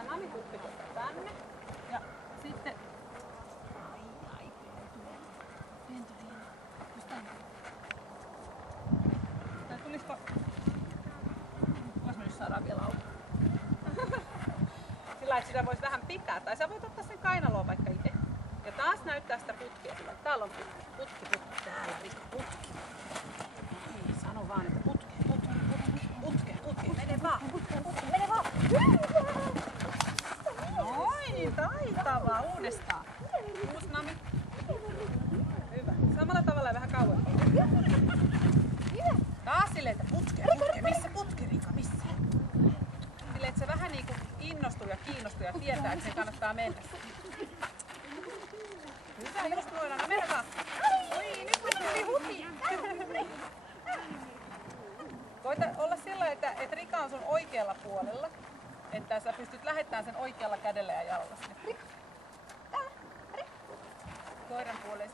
tää Nami-kuppi tänne. Ja sitten... Tai tulisiko... Vois me nyt saadaan vielä auki. Sillä että sitä voisi vähän pitää. Tai sä voit ottaa sen kainaloon vaikka itse. Ja taas näyttää sitä putkea. Täällä on putki. Täällä putki. Niin, sano vaan, että putke. Mene vaan. Noin, taitavaa. Uudestaan. Uusi Nami. Hyvä. Samalla tavalla ja vähän kauemmin. Taas silleen, että putke. Missä putke, Rika? Missä? Silleen, että se vähän niinku innostuu ja kiinnostuu ja tietää, että sen kannattaa mennä. Hyvä, just noin. No mene vaan. Oi, nyt tuli huti. Koita olla sillä, että Rika on sun oikealla puolella. Että sä pystyt lähettämään sen oikealla kädellä ja jalalla sinne. Koiran puoleisella.